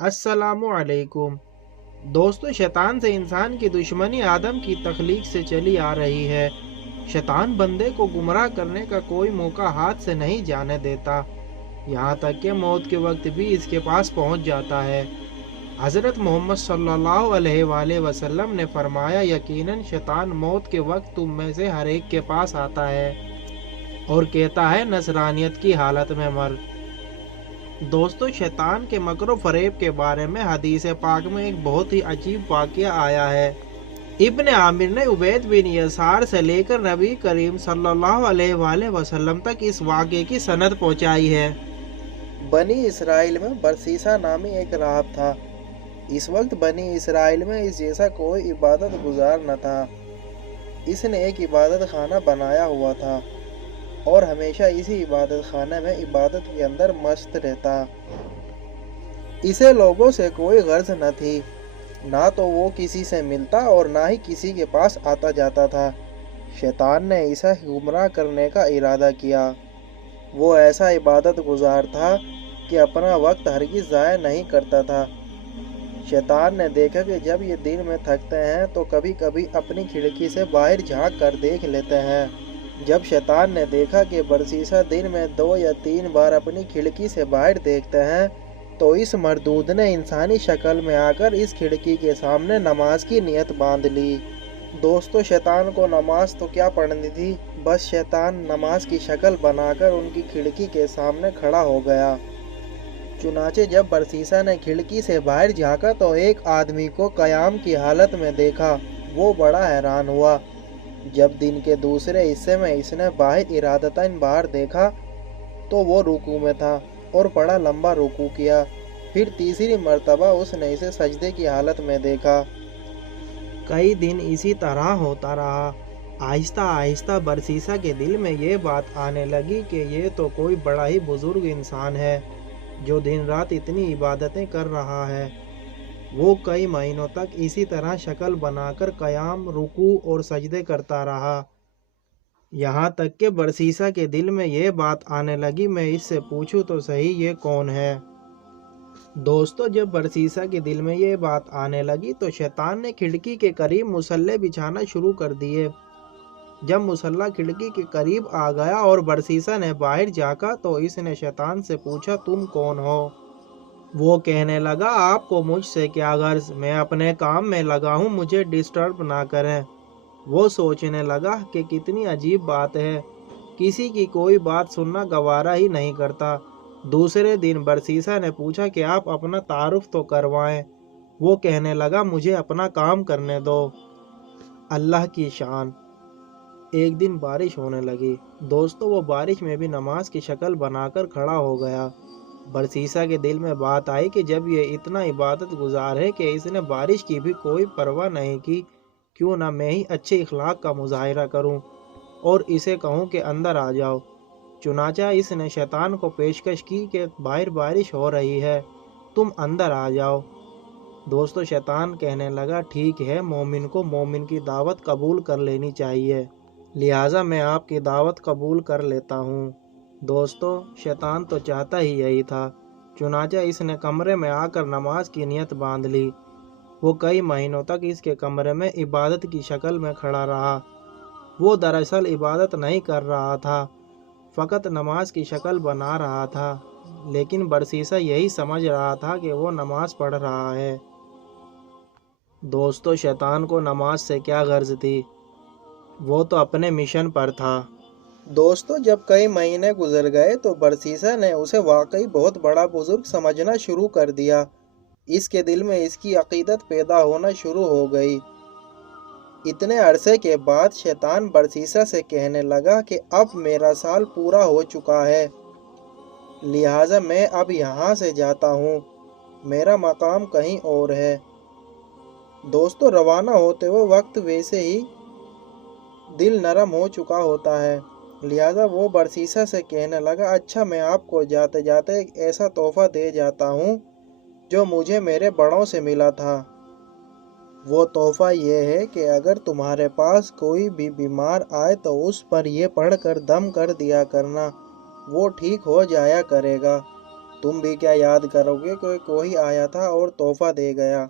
अस्सलामु अलैकुम। दोस्तों, शैतान से इंसान की दुश्मनी आदम की तख्लीक से चली आ रही है। शैतान बंदे को गुमराह करने का कोई मौका हाथ से नहीं जाने देता, यहाँ तक कि मौत के वक्त भी इसके पास पहुँच जाता है। हज़रत मोहम्मद सल्लल्लाहु अलैहि वसल्लम ने फरमाया, यकीनन शैतान मौत के वक्त तुम में से हर एक के पास आता है और कहता है नसरानियत की हालत में मर। दोस्तों, शैतान के मकरो फरेब के बारे में हदीस पाक में एक बहुत ही अजीब वाक़या आया है। इब्न आमिर ने उबैद बिन यसार से लेकर नबी करीम सल्लल्लाहु अलैहि वसल्लम तक इस वाक़े की सनद पहुंचाई है। बनी इसराइल में बरसीसा नामी एक राहब था। इस वक्त बनी इसराइल में इस जैसा कोई इबादत गुजार न था। इसने एक इबादत खाना बनाया हुआ था और हमेशा इसी इबादत खाने में इबादत के अंदर मस्त रहता। इसे लोगों से कोई गर्ज न थी, ना तो वो किसी से मिलता और ना ही किसी के पास आता जाता था। शैतान ने इसे गुमराह करने का इरादा किया। वो ऐसा इबादत गुजार था कि अपना वक्त हरगिज़ ज़ाया नहीं करता था। शैतान ने देखा कि जब ये दिन में थकते हैं तो कभी कभी अपनी खिड़की से बाहर झांक कर देख लेते हैं। जब शैतान ने देखा कि बरसीसा दिन में 2 या 3 बार अपनी खिड़की से बाहर देखते हैं, तो इस मरदूद ने इंसानी शक्ल में आकर इस खिड़की के सामने नमाज की नियत बांध ली। दोस्तों, शैतान को नमाज तो क्या पढ़नी थी, बस शैतान नमाज की शक्ल बनाकर उनकी खिड़की के सामने खड़ा हो गया। चुनाचे जब बरसीसा ने खिड़की से बाहर झांका तो एक आदमी को कयाम की हालत में देखा। वो बड़ा हैरान हुआ। जब दिन के दूसरे हिस्से में इसने बाहर इरादतन बाहर देखा तो वो रुकू में था और बड़ा लंबा रुकू किया। फिर तीसरी मर्तबा उसने इसे सजदे की हालत में देखा। कई दिन इसी तरह होता रहा। आहिस्ता आहिस्ता बरसीसा के दिल में ये बात आने लगी कि ये तो कोई बड़ा ही बुजुर्ग इंसान है जो दिन रात इतनी इबादतें कर रहा है। वो कई महीनों तक इसी तरह शक्ल बनाकर कयाम, रुकू और सजदे करता रहा। यहाँ तक कि बरसीसा के दिल में ये बात आने लगी, मैं इससे पूछूं तो सही ये कौन है। दोस्तों, जब बरसीसा के दिल में ये बात आने लगी तो शैतान ने खिड़की के करीब मुसल्ले बिछाना शुरू कर दिए। जब मुसल्ला खिड़की के करीब आ गया और बरसीसा ने बाहर झांका तो इसने शैतान से पूछा, तुम कौन हो? वो कहने लगा, आपको मुझसे क्या गर्ज, मैं अपने काम में लगा हूँ, मुझे डिस्टर्ब ना करें। वो सोचने लगा कि कितनी अजीब बात है, किसी की कोई बात सुनना गवारा ही नहीं करता। दूसरे दिन बरसीसा ने पूछा कि आप अपना तारुफ तो करवाएं। वो कहने लगा, मुझे अपना काम करने दो। अल्लाह की शान। एक दिन बारिश होने लगी। दोस्तों, वो बारिश में भी नमाज की शक्ल बनाकर खड़ा हो गया। बरसीसा के दिल में बात आई कि जब ये इतना इबादत गुजार है कि इसने बारिश की भी कोई परवाह नहीं की, क्यों ना मैं ही अच्छे इखलाक का मुजाहिरा करूं और इसे कहूं कि अंदर आ जाओ। चुनाचा इसने शैतान को पेशकश की कि बाहर बारिश हो रही है, तुम अंदर आ जाओ। दोस्तों, शैतान कहने लगा, ठीक है, मोमिन को मोमिन की दावत कबूल कर लेनी चाहिए, लिहाजा मैं आपकी दावत कबूल कर लेता हूँ। दोस्तों, शैतान तो चाहता ही यही था। चुनाचा इसने कमरे में आकर नमाज की नियत बांध ली। वो कई महीनों तक इसके कमरे में इबादत की शक्ल में खड़ा रहा। वो दरअसल इबादत नहीं कर रहा था, फ़कत नमाज की शक्ल बना रहा था, लेकिन बरसीसा यही समझ रहा था कि वो नमाज पढ़ रहा है। दोस्तों, शैतान को नमाज से क्या गर्ज थी, वो तो अपने मिशन पर था। दोस्तों, जब कई महीने गुजर गए तो बरसीसा ने उसे वाकई बहुत बड़ा बुजुर्ग समझना शुरू कर दिया। इसके दिल में इसकी अकीदत पैदा होना शुरू हो गई। इतने अरसे के बाद शैतान बरसीसा से कहने लगा कि अब मेरा साल पूरा हो चुका है, लिहाजा मैं अब यहाँ से जाता हूँ, मेरा मकाम कहीं और है। दोस्तों, रवाना होते हुए वक्त वैसे ही दिल नरम हो चुका होता है, लिहाजा वो बरसीसा से कहने लगा, अच्छा, मैं आपको जाते जाते एक ऐसा तोहफा दे जाता हूँ जो मुझे मेरे बड़ों से मिला था। वो तोहफा ये है कि अगर तुम्हारे पास कोई भी बीमार आए तो उस पर ये पढ़कर दम कर दिया करना, वो ठीक हो जाया करेगा। तुम भी क्या याद करोगे कि कोई आया था और तोहफा दे गया।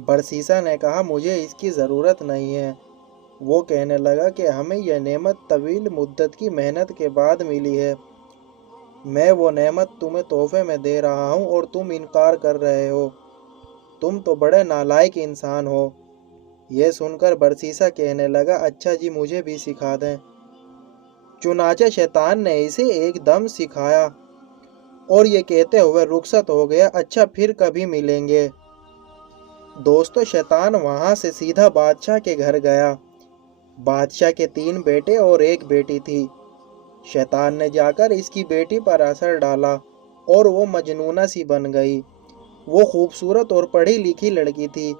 बरसीसा ने कहा, मुझे इसकी ज़रूरत नहीं है। वो कहने लगा कि हमें यह नेमत तवील मुद्दत की मेहनत के बाद मिली है। मैं वो नेमत तुम्हें तोहफे में दे रहा हूँ और तुम इनकार कर रहे हो। तुम तो बड़े नालायक इंसान हो। यह सुनकर बरसीसा कहने लगा, अच्छा जी, मुझे भी सिखा दें। चुनाचे शैतान ने इसे एकदम सिखाया और ये कहते हुए रुखसत हो गया, अच्छा फिर कभी मिलेंगे। दोस्तों, शैतान वहां से सीधा बादशाह के घर गया। बादशाह के 3 बेटे और 1 बेटी थी। शैतान ने जाकर इसकी बेटी पर असर डाला और वो मजनूना सी बन गई। वो खूबसूरत और पढ़ी लिखी लड़की थी,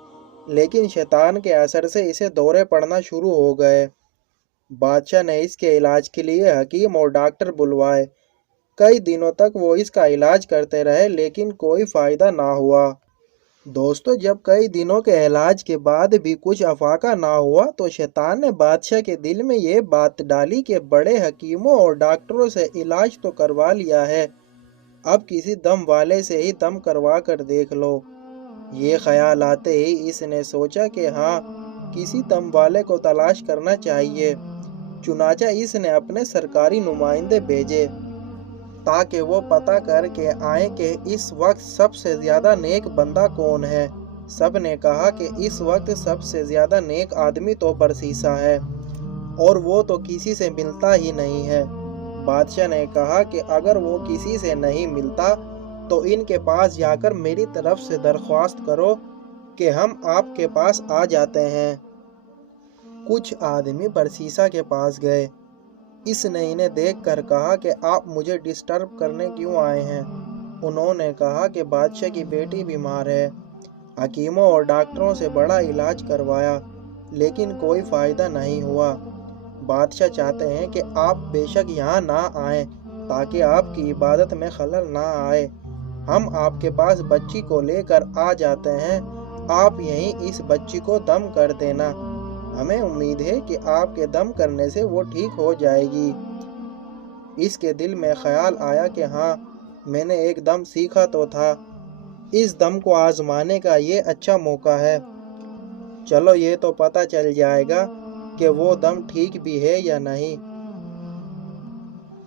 लेकिन शैतान के असर से इसे दौरे पड़ना शुरू हो गए। बादशाह ने इसके इलाज के लिए हकीम और डॉक्टर बुलवाए। कई दिनों तक वो इसका इलाज करते रहे, लेकिन कोई फायदा ना हुआ। दोस्तों, जब कई दिनों के इलाज के बाद भी कुछ अफाका ना हुआ तो शैतान ने बादशाह के दिल में ये बात डाली कि बड़े हकीमों और डॉक्टरों से इलाज तो करवा लिया है, अब किसी दम वाले से ही दम करवा कर देख लो। ये ख्याल आते ही इसने सोचा कि हाँ, किसी दम वाले को तलाश करना चाहिए। चुनाचा इसने अपने सरकारी नुमाइंदे भेजे ताकि वो पता करके आए कि इस वक्त सबसे ज़्यादा नेक बंदा कौन है। सब ने कहा कि इस वक्त सबसे ज़्यादा नेक आदमी तो बरसीसा है और वो तो किसी से मिलता ही नहीं है। बादशाह ने कहा कि अगर वो किसी से नहीं मिलता तो इनके पास जाकर मेरी तरफ से दरख्वास्त करो कि हम आपके पास आ जाते हैं। कुछ आदमी बरसीसा के पास गए। इसने इन्हें देखकर कहा कि आप मुझे डिस्टर्ब करने क्यों आए हैं। उन्होंने कहा कि बादशाह की बेटी बीमार है। हकीमों और डॉक्टरों से बड़ा इलाज करवाया, लेकिन कोई फ़ायदा नहीं हुआ। बादशाह चाहते हैं कि आप बेशक यहाँ ना आएं ताकि आपकी इबादत में खलल ना आए। हम आपके पास बच्ची को लेकर आ जाते हैं, आप यहीं इस बच्ची को दम कर देना। हमें उम्मीद है कि आपके दम करने से वो ठीक हो जाएगी। इसके दिल में ख्याल आया कि हाँ, मैंने एक दम सीखा तो था, इस दम को आजमाने का ये अच्छा मौका है। चलो, ये तो पता चल जाएगा कि वो दम ठीक भी है या नहीं।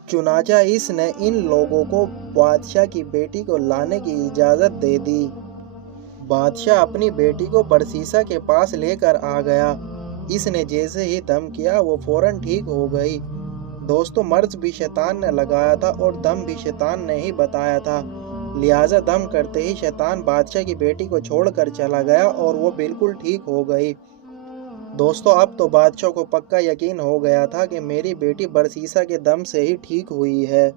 चुनाचा इसने इन लोगों को बादशाह की बेटी को लाने की इजाज़त दे दी। बादशाह अपनी बेटी को बरसीसा के पास लेकर आ गया। इसने जैसे ही दम किया वो फौरन ठीक हो गई। दोस्तों, मर्ज भी शैतान ने लगाया था और दम भी शैतान ने ही बताया था, लिहाजा दम करते ही शैतान बादशाह की बेटी को छोड़कर चला गया और वो बिल्कुल ठीक हो गई। दोस्तों, अब तो बादशाह को पक्का यकीन हो गया था कि मेरी बेटी बरसीसा के दम से ही ठीक हुई है।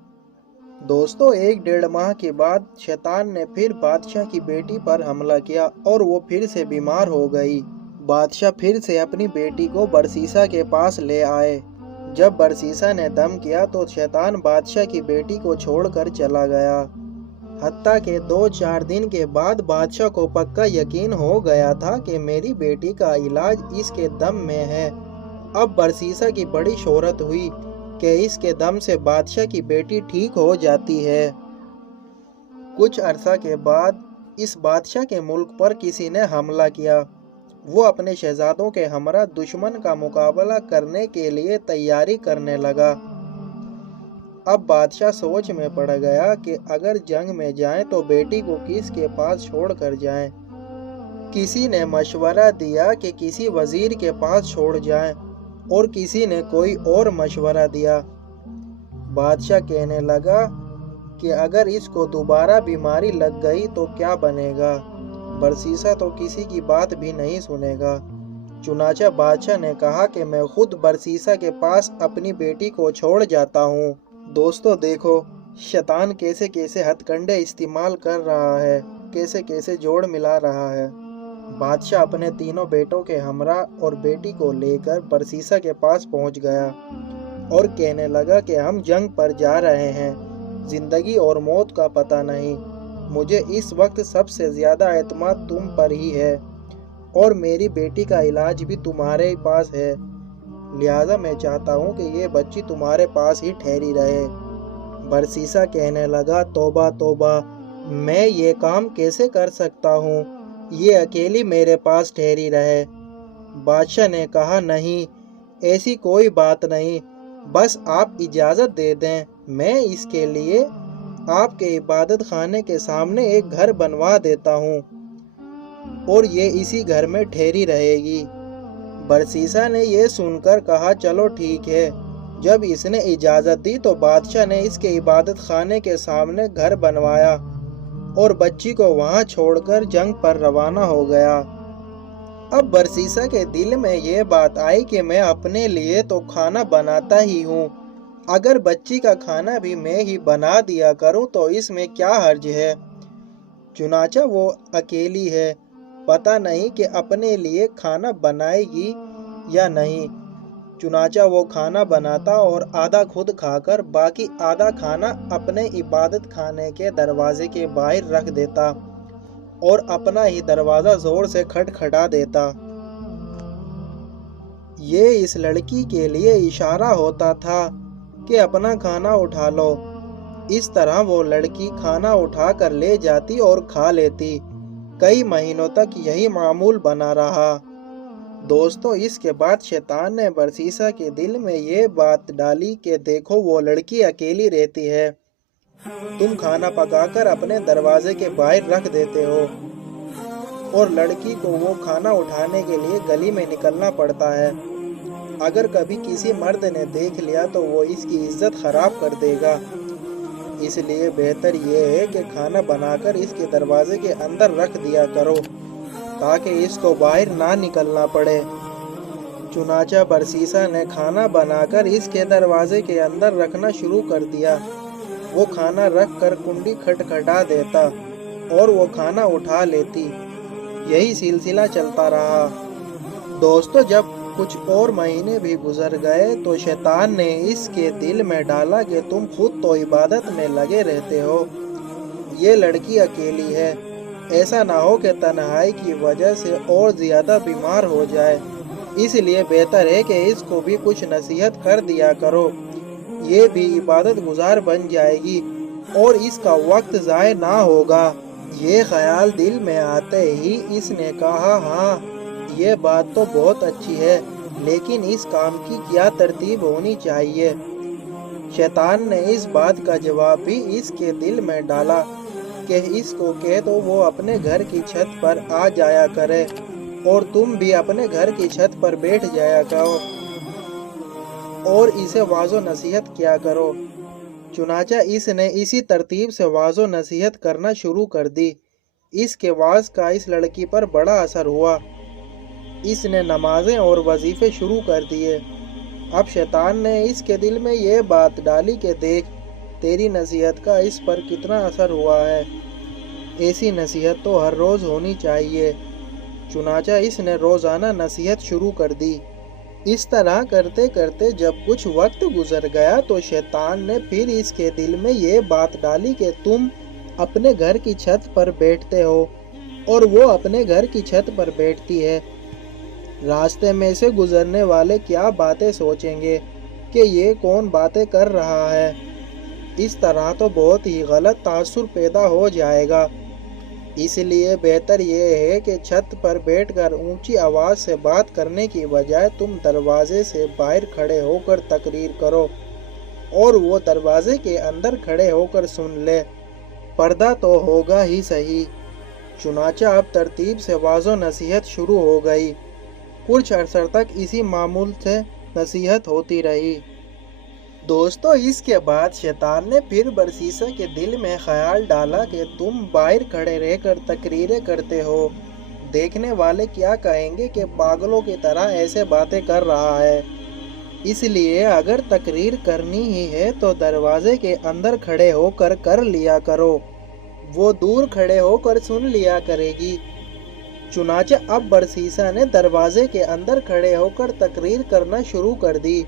दोस्तों, 1-1.5 माह के बाद शैतान ने फिर बादशाह की बेटी पर हमला किया और वो फिर से बीमार हो गई। बादशाह फिर से अपनी बेटी को बरसीसा के पास ले आए। जब बरसीसा ने दम किया तो शैतान बादशाह की बेटी को छोड़कर चला गया। हत्ता के 2-4 दिन के बाद बादशाह को पक्का यकीन हो गया था कि मेरी बेटी का इलाज इसके दम में है। अब बरसीसा की बड़ी शोहरत हुई कि इसके दम से बादशाह की बेटी ठीक हो जाती है। कुछ अरसा के बाद इस बादशाह के मुल्क पर किसी ने हमला किया। वो अपने शहजादों के हमरा दुश्मन का मुकाबला करने के लिए तैयारी करने लगा। अब बादशाह सोच में पड़ गया कि अगर जंग में जाएं तो बेटी को किसके पास छोड़ कर जाएं। किसी ने मशवरा दिया कि किसी वजीर के पास छोड़ जाएं और किसी ने कोई और मशवरा दिया। बादशाह कहने लगा कि अगर इसको दोबारा बीमारी लग गई तो क्या बनेगा। बरसीसा तो किसी की बात भी नहीं सुनेगा। चुनाचा बादशाह ने कहा कि मैं खुद बरसीसा के पास अपनी बेटी को छोड़ जाता हूँ। दोस्तों, देखो शैतान कैसे कैसे हथकंडे इस्तेमाल कर रहा है, कैसे कैसे जोड़ मिला रहा है। बादशाह अपने तीनों बेटों के हमरा और बेटी को लेकर बरसीसा के पास पहुंच गया और कहने लगा कि हम जंग पर जा रहे हैं, जिंदगी और मौत का पता नहीं। मुझे इस वक्त सबसे ज़्यादा एतमाद तुम पर ही है और मेरी बेटी का इलाज भी तुम्हारे पास है, लिहाजा मैं चाहता हूँ कि ये बच्ची तुम्हारे पास ही ठहरी रहे। برسیسا کہنے لگا، توبہ توبہ، میں یہ کام کیسے کر سکتا ہوں؟ یہ اکیلی میرے پاس ٹھہری رہے۔ بادشاہ نے کہا، نہیں، ایسی کوئی بات نہیں، بس آپ اجازت دے دیں، میں اس کے لیے آپ کے عبادت خانے کے سامنے ایک گھر بنوا دیتا ہوں اور یہ اسی گھر میں ٹھہری رہے گی۔ برسیسا نے یہ سن کر کہا، چلو ٹھیک ہے۔ جب اس نے اجازت دی تو بادشاہ نے اس کے عبادت خانے کے سامنے گھر بنوایا اور بچی کو وہاں چھوڑ کر جنگ پر روانہ ہو گیا۔ اب برسیسا کے دل میں یہ بات آئی کہ میں اپنے لیے تو کھانا بناتا ہی ہوں، اگر بچی کا کھانا بھی میں ہی بنا دیا کروں تو اس میں کیا حرج ہے؟ چنانچہ وہ اکیلی ہے، پتہ نہیں کہ اپنے لیے کھانا بنائے گی یا نہیں۔ چنانچہ وہ کھانا بناتا اور آدھا خود کھا کر باقی آدھا کھانا اپنے عبادت خانے کے دروازے کے باہر رکھ دیتا اور اپنا ہی دروازہ زور سے کھٹکھٹا دیتا۔ یہ اس لڑکی کے لیے اشارہ ہوتا تھا کہ اپنا کھانا اٹھا لو۔ اس طرح وہ لڑکی کھانا اٹھا کر لے جاتی اور کھا لیتی۔ کئی مہینوں تک یہی معمول بنا رہا۔ دوستو، اس کے بعد شیطان نے برسیسا کے دل میں یہ بات ڈالی کہ دیکھو، وہ لڑکی اکیلی رہتی ہے، تم کھانا پکا کر اپنے دروازے کے باہر رکھ دیتے ہو اور لڑکی کو وہ کھانا اٹھانے کے لیے گلی میں نکلنا پڑتا ہے۔ اگر کبھی کسی مرد نے دیکھ لیا تو وہ اس کی عزت خراب کر دے گا، اس لیے بہتر یہ ہے کہ کھانا بنا کر اس کے دروازے کے اندر رکھ دیا کرو تاکہ اس کو باہر نہ نکلنا پڑے۔ چنانچہ برسیسا نے کھانا بنا کر اس کے دروازے کے اندر رکھنا شروع کر دیا۔ وہ کھانا رکھ کر کنڈی کھٹکھٹا دیتا اور وہ کھانا اٹھا لیتی۔ یہی سلسلہ چلتا رہا۔ دوستو، جب کچھ اور مہینے بھی گزر گئے تو شیطان نے اس کے دل میں ڈالا کہ تم خود تو عبادت میں لگے رہتے ہو، یہ لڑکی اکیلی ہے، ایسا نہ ہو کہ تنہائی کی وجہ سے اور زیادہ بیمار ہو جائے، اس لیے بہتر ہے کہ اس کو بھی کچھ نصیحت کر دیا کرو، یہ بھی عبادت گزار بن جائے گی اور اس کا وقت ضائع نہ ہوگا۔ یہ خیال دل میں آتے ہی اس نے کہا، ہاں، یہ بات تو بہت اچھی ہے، لیکن اس کام کی کیا ترتیب ہونی چاہیے؟ شیطان نے اس بات کا جواب بھی اس کے دل میں ڈالا کہ اس کو کہہ دو وہ اپنے گھر کی چھت پر آ جایا کرے اور تم بھی اپنے گھر کی چھت پر بیٹھ جایا کرو اور اسے واعظ و نصیحت کیا کرو۔ چنانچہ اس نے اسی ترتیب سے واعظ و نصیحت کرنا شروع کر دی۔ اس کے وعظ کا اس لڑکی پر بڑا اثر ہوا۔ اس نے نمازیں اور وظیفے شروع کر دیے۔ اب شیطان نے اس کے دل میں یہ بات ڈالی کہ دیکھ، تیری نصیحت کا اس پر کتنا اثر ہوا ہے، ایسی نصیحت تو ہر روز ہونی چاہیے۔ چنانچہ اس نے روزانہ نصیحت شروع کر دی۔ اس طرح کرتے کرتے جب کچھ وقت گزر گیا تو شیطان نے پھر اس کے دل میں یہ بات ڈالی کہ تم اپنے گھر کی چھت پر بیٹھتے ہو اور وہ اپنے گھر کی چھت پر بیٹھتی ہے، راستے میں سے گزرنے والے کیا باتیں سوچیں گے کہ یہ کون باتیں کر رہا ہے، اس طرح تو بہت ہی غلط تاثر پیدا ہو جائے گا، اس لیے بہتر یہ ہے کہ چھت پر بیٹھ کر اونچی آواز سے بات کرنے کی بجائے تم دروازے سے باہر کھڑے ہو کر تقریر کرو اور وہ دروازے کے اندر کھڑے ہو کر سن لے، پردہ تو ہوگا ہی صحیح۔ چنانچہ اب ترتیب سے واعظ و نصیحت شروع ہو گئی۔ کچھ عرصہ تک اسی معمول سے نصیحت ہوتی رہی۔ دوستو، اس کے بعد شیطان نے پھر برسیسا کے دل میں خیال ڈالا کہ تم باہر کھڑے رہ کر تقریریں کرتے ہو، دیکھنے والے کیا کہیں گے کہ پاگلوں کی طرح ایسے باتیں کر رہا ہے، اس لیے اگر تقریر کرنی ہی ہے تو دروازے کے اندر کھڑے ہو کر کر لیا کرو، وہ دور کھڑے ہو کر سن لیا کرے گی۔ چنانچہ اب برسیسا نے دروازے کے اندر کھڑے ہو کر تقریر کرنا شروع کر دی۔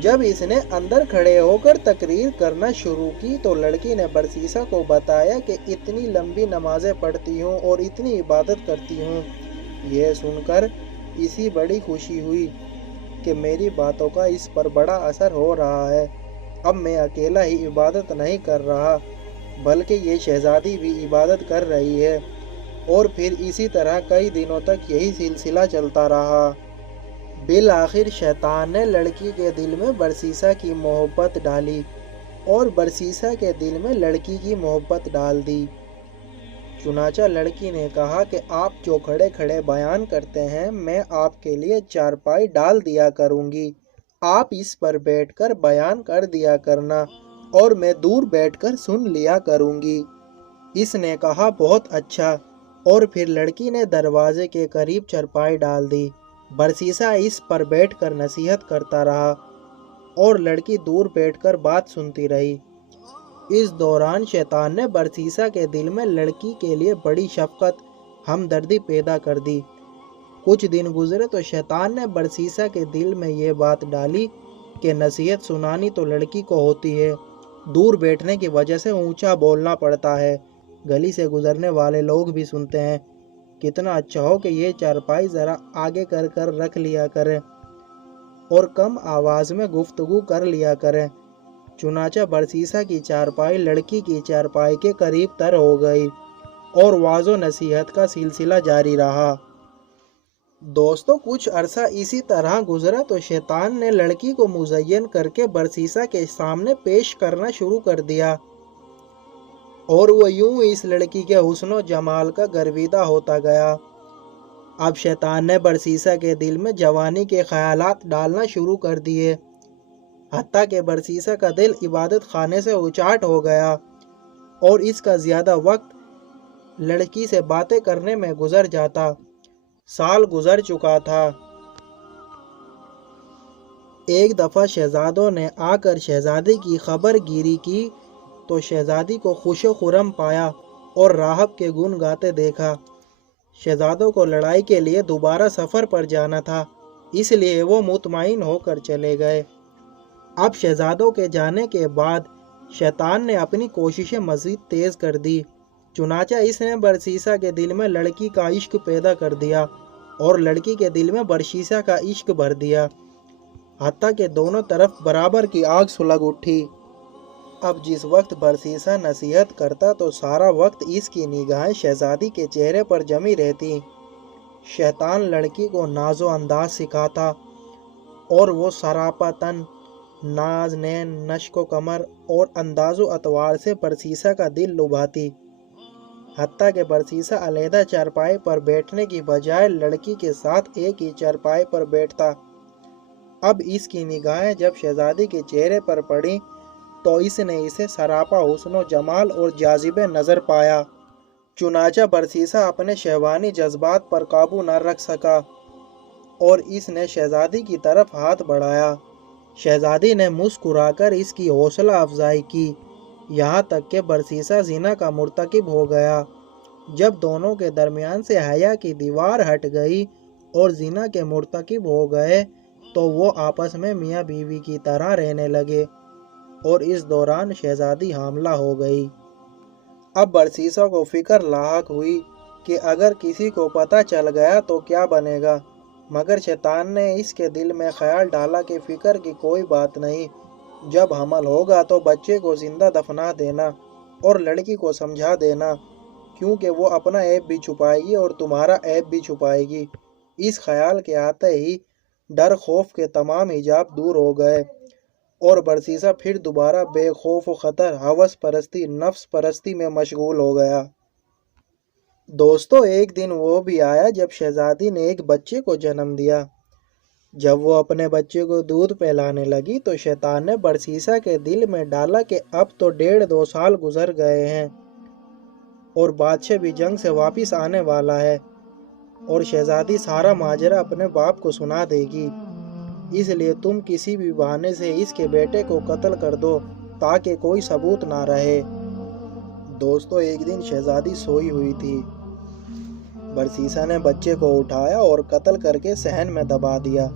جب اس نے اندر کھڑے ہو کر تقریر کرنا شروع کی تو لڑکی نے برسیسا کو بتایا کہ اتنی لمبی نمازیں پڑھتی ہوں اور اتنی عبادت کرتی ہوں۔ یہ سن کر اسی بڑی خوشی ہوئی کہ میری باتوں کا اس پر بڑا اثر ہو رہا ہے۔ اب میں اکیلا ہی عبادت نہیں کر رہا بلکہ یہ شہزادی بھی عبادت کر رہی ہے۔ اور پھر اسی طرح کئی دنوں تک یہی سلسلہ چلتا رہا۔ بالآخر شیطان نے لڑکی کے دل میں برسیسا کی محبت ڈالی اور برسیسا کے دل میں لڑکی کی محبت ڈال دی۔ چنانچہ لڑکی نے کہا کہ آپ جو کھڑے کھڑے بیان کرتے ہیں میں آپ کے لیے چارپائی ڈال دیا کروں گی، آپ اس پر بیٹھ کر بیان کر دیا کرنا اور میں دور بیٹھ کر سن لیا کروں گی۔ اس نے کہا بہت اچھا، اور پھر لڑکی نے دروازے کے قریب چارپائی ڈال دی۔ برسیسا اس پر بیٹھ کر نصیحت کرتا رہا اور لڑکی دور بیٹھ کر بات سنتی رہی۔ اس دوران شیطان نے برسیسا کے دل میں لڑکی کے لیے بڑی شفقت، ہمدردی پیدا کر دی۔ کچھ دن گزرے تو شیطان نے برسیسا کے دل میں یہ بات ڈالی کہ نصیحت سنانی تو لڑکی کو ہوتی ہے، دور بیٹھنے کی وجہ سے اونچا بولنا پڑتا ہے، گلی سے گزرنے والے لوگ بھی سنتے ہیں، کتنا اچھا ہو کہ یہ چارپائی ذرا آگے کر کر رکھ لیا کریں اور کم آواز میں گفتگو کر لیا کریں۔ چنانچہ برسیسا کی چارپائی لڑکی کی چارپائی کے قریب تر ہو گئی اور واعظ و نصیحت کا سلسلہ جاری رہا۔ دوستو کچھ عرصہ اسی طرح گزرا تو شیطان نے لڑکی کو مزین کر کے برسیسا کے سامنے پیش کرنا شروع کر دیا، اور وہ یوں اس لڑکی کے حسن و جمال کا گرویدہ ہوتا گیا۔ اب شیطان نے برسیسا کے دل میں جوانی کے خیالات ڈالنا شروع کر دیے، حتیٰ کہ برسیسا کا دل عبادت خانے سے اچاٹ ہو گیا اور اس کا زیادہ وقت لڑکی سے باتیں کرنے میں گزر جاتا۔ سال گزر چکا تھا۔ ایک دفعہ شہزادوں نے آ کر شہزادی کی خبر گیری کی تو شہزادی کو خوش و خرم پایا اور راہب کے گن گاتے دیکھا۔ شہزادوں کو لڑائی کے لیے دوبارہ سفر پر جانا تھا، اس لیے وہ مطمئن ہو کر چلے گئے۔ اب شہزادوں کے جانے کے بعد شیطان نے اپنی کوششیں مزید تیز کر دی۔ چنانچہ اس نے برسیسا کے دل میں لڑکی کا عشق پیدا کر دیا اور لڑکی کے دل میں برسیسا کا عشق بھر دیا، حتیٰ کہ دونوں طرف برابر کی آگ سلگ اٹھی۔ اب جس وقت برسیسا نصیحت کرتا تو سارا وقت اس کی نگاہیں شہزادی کے چہرے پر جمی رہتی۔ شیطان لڑکی کو ناز و انداز سکھاتا اور وہ سراپا تن، ناز نین، نشق و کمر اور انداز و اطوار سے برسیسا کا دل لبھاتی، حتیٰ کہ برسیسا علیحدہ چارپائی پر بیٹھنے کی بجائے لڑکی کے ساتھ ایک ہی چارپائی پر بیٹھتا۔ اب اس کی نگاہیں جب شہزادی کے چہرے پر پڑیں تو اس نے اسے سراپا حسن و جمال اور جاذب نظر پایا۔ چنانچہ برسیسا اپنے شہوانی جذبات پر قابو نہ رکھ سکا اور اس نے شہزادی کی طرف ہاتھ بڑھایا۔ شہزادی نے مسکرا کر اس کی حوصلہ افزائی کی، یہاں تک کہ برسیسا زنا کا مرتکب ہو گیا۔ جب دونوں کے درمیان سے حیا کی دیوار ہٹ گئی اور زنا کے مرتکب ہو گئے تو وہ آپس میں میاں بیوی کی طرح رہنے لگے، اور اس دوران شہزادی حاملہ ہو گئی۔ اب برسیسا کو فکر لاحق ہوئی کہ اگر کسی کو پتہ چل گیا تو کیا بنے گا، مگر شیطان نے اس کے دل میں خیال ڈالا کہ فکر کی کوئی بات نہیں، جب حمل ہوگا تو بچے کو زندہ دفنا دینا اور لڑکی کو سمجھا دینا، کیونکہ وہ اپنا عیب بھی چھپائے گی اور تمہارا عیب بھی چھپائے گی۔ اس خیال کے آتے ہی ڈر خوف کے تمام حجاب دور ہو گئے اور برسیسا پھر دوبارہ بے خوف و خطر، ہوس پرستی، نفس پرستی میں مشغول ہو گیا۔ دوستو ایک دن وہ بھی آیا جب شہزادی نے ایک بچے کو جنم دیا۔ جب وہ اپنے بچے کو دودھ پلانے لگی تو شیطان نے برسیسا کے دل میں ڈالا کہ اب تو 1.5-2 سال گزر گئے ہیں اور بادشاہ بھی جنگ سے واپس آنے والا ہے اور شہزادی سارا ماجرا اپنے باپ کو سنا دے گی، اس لیے تم کسی بھی بہانے سے اس کے بیٹے کو قتل کر دو تاکہ کوئی ثبوت نہ رہے۔ دوستو ایک دن شہزادی سوئی ہوئی تھی، برسیسا نے بچے کو اٹھایا اور قتل کر کے صحن میں دبا دیا۔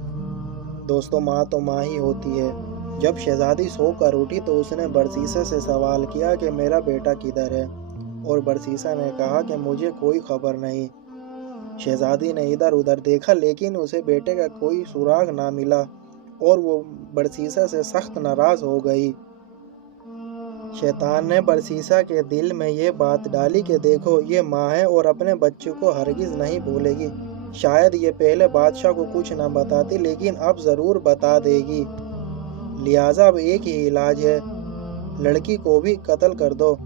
دوستو ماں تو ماں ہی ہوتی ہے۔ جب شہزادی سو کر اٹھی تو اس نے برسیسا سے سوال کیا کہ میرا بیٹا کدھر ہے، اور برسیسا نے کہا کہ مجھے کوئی خبر نہیں۔ شہزادی نے ادھر ادھر دیکھا لیکن اسے بیٹے کا کوئی سراغ نہ ملا اور وہ برسیسا سے سخت ناراض ہو گئی۔ शैतान ने बरसीसा के दिल में ये बात डाली कि देखो ये माँ है और अपने बच्चे को हरगिज नहीं भूलेगी। शायद ये पहले बादशाह को कुछ न बताती लेकिन अब जरूर बता देगी। लिहाजा अब एक ही इलाज है, लड़की को भी कत्ल कर दो।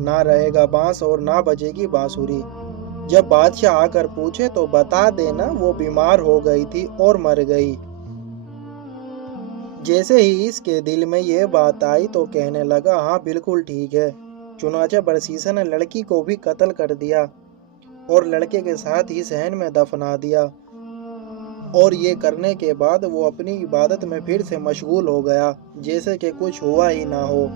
ना रहेगा बांस और ना बजेगी बांसुरी। जब बादशाह आकर पूछे तो बता देना वो बीमार हो गई थी और मर गई। जैसे ही इसके दिल में ये बात आई तो कहने लगा हाँ बिल्कुल ठीक है। चुनाचा बरसीसा ने लड़की को भी कत्ल कर दिया और लड़के के साथ ही सहन में दफना दिया। और ये करने के बाद वो अपनी इबादत में फिर से मशगूल हो गया जैसे कि कुछ हुआ ही ना हो।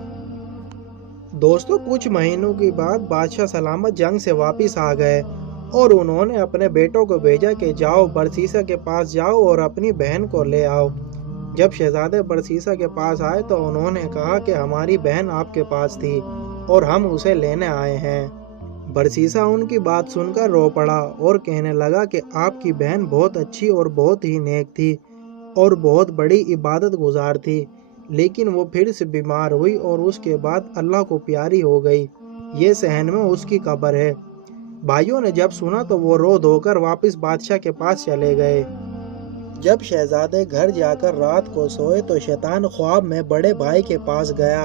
दोस्तों कुछ महीनों के बाद बादशाह सलामत जंग से वापस आ गए और उन्होंने अपने बेटों को भेजा कि जाओ बरसीसा के पास जाओ और अपनी बहन को ले आओ। जब शहजादे बरसीसा के पास आए तो उन्होंने कहा कि हमारी बहन आपके पास थी और हम उसे लेने आए हैं। बरसीसा उनकी बात सुनकर रो पड़ा और कहने लगा कि आपकी बहन बहुत अच्छी और बहुत ही नेक थी और बहुत बड़ी इबादत गुजार थी, लेकिन वो फिर से बीमार हुई और उसके बाद अल्लाह को प्यारी हो गई। ये सहन में उसकी कब्र है। भाइयों ने जब सुना तो वो रो धोकर वापस बादशाह के पास चले गए। जब शहजादे घर जाकर रात को सोए तो शैतान ख्वाब में बड़े भाई के पास गया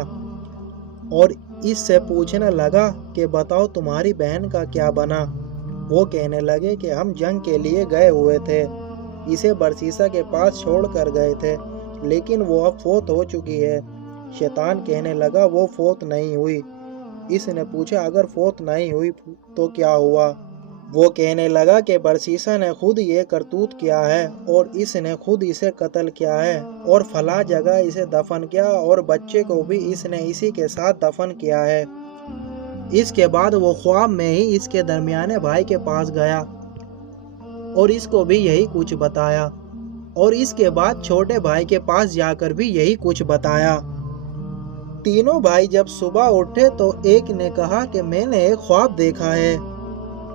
और इससे पूछने लगा कि बताओ तुम्हारी बहन का क्या बना। वो कहने लगे कि हम जंग के लिए गए हुए थे, इसे बरसीसा के पास छोड़ कर गए थे, लेकिन वो अब फौत हो चुकी है। शैतान कहने लगा वो फौत नहीं हुई। इसने पूछा अगर फौत नहीं हुई तो क्या हुआ। वो कहने लगा कि बरसीसा ने खुद ये करतूत किया है और इसने खुद इसे कत्ल किया है और फला जगह इसे दफन किया और बच्चे को भी इसने इसी के साथ दफन किया है। इसके बाद वो ख्वाब में ही इसके दरमियाने भाई के पास गया और इसको भी यही कुछ बताया और इसके बाद छोटे भाई के पास जाकर भी यही कुछ बताया। तीनों भाई जब सुबह उठे तो एक ने कहा कि मैंने एक ख्वाब देखा है,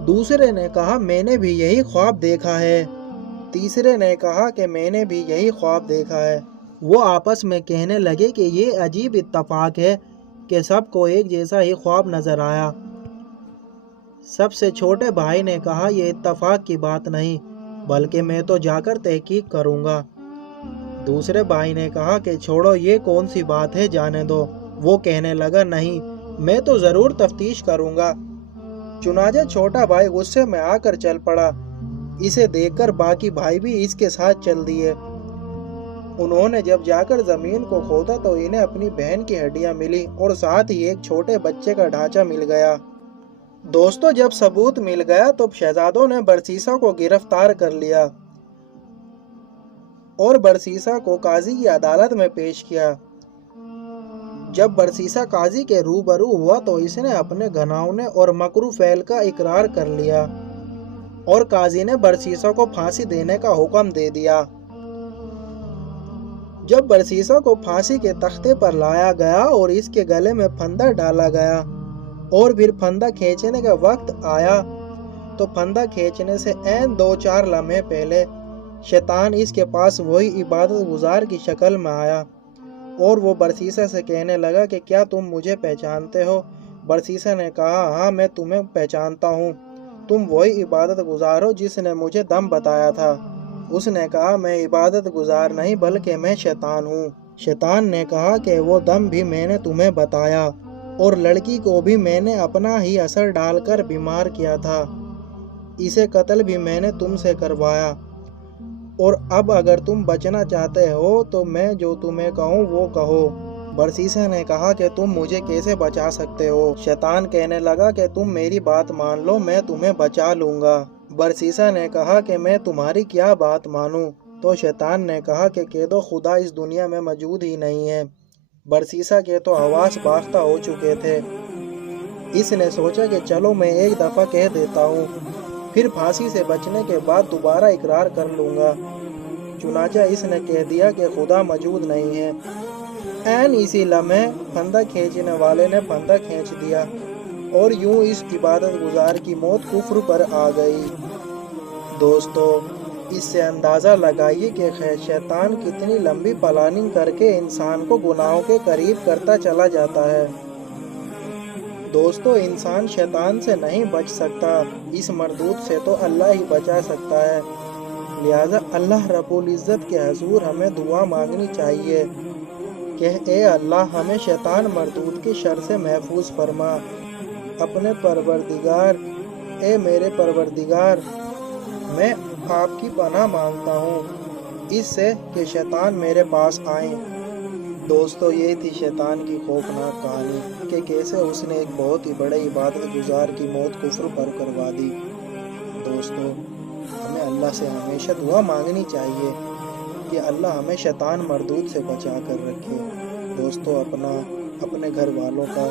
दूसरे ने कहा मैंने भी यही ख्वाब देखा है, तीसरे ने कहा कि मैंने भी यही ख्वाब देखा है। वो आपस में कहने लगे कि ये अजीब इत्तफाक है कि सबको एक जैसा ही ख्वाब नजर आया। सबसे छोटे भाई ने कहा ये इत्तफाक की बात नहीं, बल्कि मैं तो जाकर तहकीक करूंगा। दूसरे भाई ने कहा कि छोड़ो ये कौन सी बात है, जाने दो। वो कहने लगा नहीं, मैं तो जरूर तफ्तीश करूंगा। चुनाचे छोटा भाई गुस्से में आकर चल पड़ा। इसे देखकर बाकी भाई भी इसके साथ चल दिए। उन्होंने जब जाकर जमीन को खोदा तो इन्हें अपनी बहन की हड्डियां मिली और साथ ही एक छोटे बच्चे का ढांचा मिल गया। दोस्तों जब सबूत मिल गया तो शहजादों ने बरसीसा को गिरफ्तार कर लिया और बरसीसा को काजी की अदालत में पेश किया। जब बरसीसा काजी के रूबरू हुआ तो इसने अपने घिनौने और मकरू फ़ैल का इकरार कर लिया और काजी ने बरसीसा को फांसी देने का हुक्म दे दिया। जब बरसीसा को फांसी के तख्ते पर लाया गया और इसके गले में फंदा डाला गया और फिर फंदा खींचने का वक्त आया तो फंदा खींचने से ऐन 2-4 लम्हे पहले शैतान इसके पास वही इबादत गुजार की शक्ल में आया और वो बरसीसा से कहने लगा कि क्या तुम मुझे पहचानते हो। बरसीसा ने कहा हाँ मैं तुम्हें पहचानता हूँ, तुम वही इबादत गुजार हो जिसने मुझे दम बताया था। उसने कहा मैं इबादत गुजार नहीं बल्कि मैं शैतान हूँ। शैतान ने कहा कि वो दम भी मैंने तुम्हें बताया और लड़की को भी मैंने अपना ही असर डालकर बीमार किया था, इसे कत्ल भी मैंने तुमसे करवाया और अब अगर तुम बचना चाहते हो तो मैं जो तुम्हें कहूँ वो कहो। बरसीसा ने कहा कि तुम मुझे कैसे बचा सकते हो। शैतान कहने लगा कि तुम मेरी बात मान लो, मैं तुम्हें बचा लूँगा। बरसीसा ने कहा कि मैं तुम्हारी क्या बात मानूं। तो शैतान ने कहा कि कह दो खुदा इस दुनिया में मौजूद ही नहीं है। बरसीसा के तो हवास बाख्ता हो चुके थे। इसने सोचा कि चलो मैं एक दफ़ा कह देता हूँ, फिर फांसी से बचने के बाद दोबारा इकरार कर लूँगा। चुनाचा इसने कह दिया कि खुदा मौजूद नहीं है। ऐन इसी लम्हे फंदा खींचने वाले ने फंदा खींच दिया और यूं इस इबादत गुजार की मौत कुफ्र पर आ गई। दोस्तों اس سے اندازہ لگائیے کہ شیطان کتنی لمبی پلاننگ کر کے انسان کو گناہوں کے قریب کرتا چلا جاتا ہے۔ دوستو، انسان شیطان سے نہیں بچ سکتا، اس مردود سے تو اللہ ہی بچا سکتا ہے۔ لہٰذا اللہ رب العزت کے حضور ہمیں دعا مانگنی چاہیے کہ اے اللہ، ہمیں شیطان مردود کے شر سے محفوظ فرما۔ اپنے پروردگار، اے میرے پروردگار، میں آپ کی پناہ مانگتا ہوں اس سے کہ شیطان میرے پاس آئیں۔ دوستو، یہ تھی شیطان کی خوفناک کہانی کہ کیسے اس نے ایک بہت ہی بڑے عبادت گزار کی موت کفر پر کروا دی۔ دوستو، ہمیں اللہ سے ہمیشہ دعا مانگنی چاہیے کہ اللہ ہمیں شیطان مردود سے بچا کر رکھے۔ دوستو، اپنے گھر والوں کا،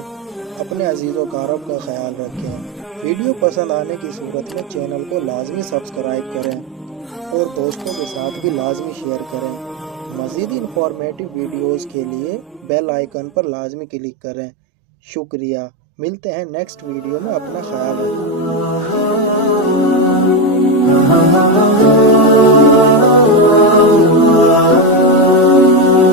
اپنے عزیز و اقارب کا خیال رکھیں۔ ویڈیو پسند آنے کی صورت میں چینل کو لازمی سبسکرائب کریں اور دوستوں کے ساتھ بھی لازمی شیئر کریں۔ مزید انفارمیٹو ویڈیوز کے لیے بیل آئیکن پر لازمی کلک کریں۔ شکریہ۔ ملتے ہیں نیکسٹ ویڈیو میں، اپنا خیال رکھیں۔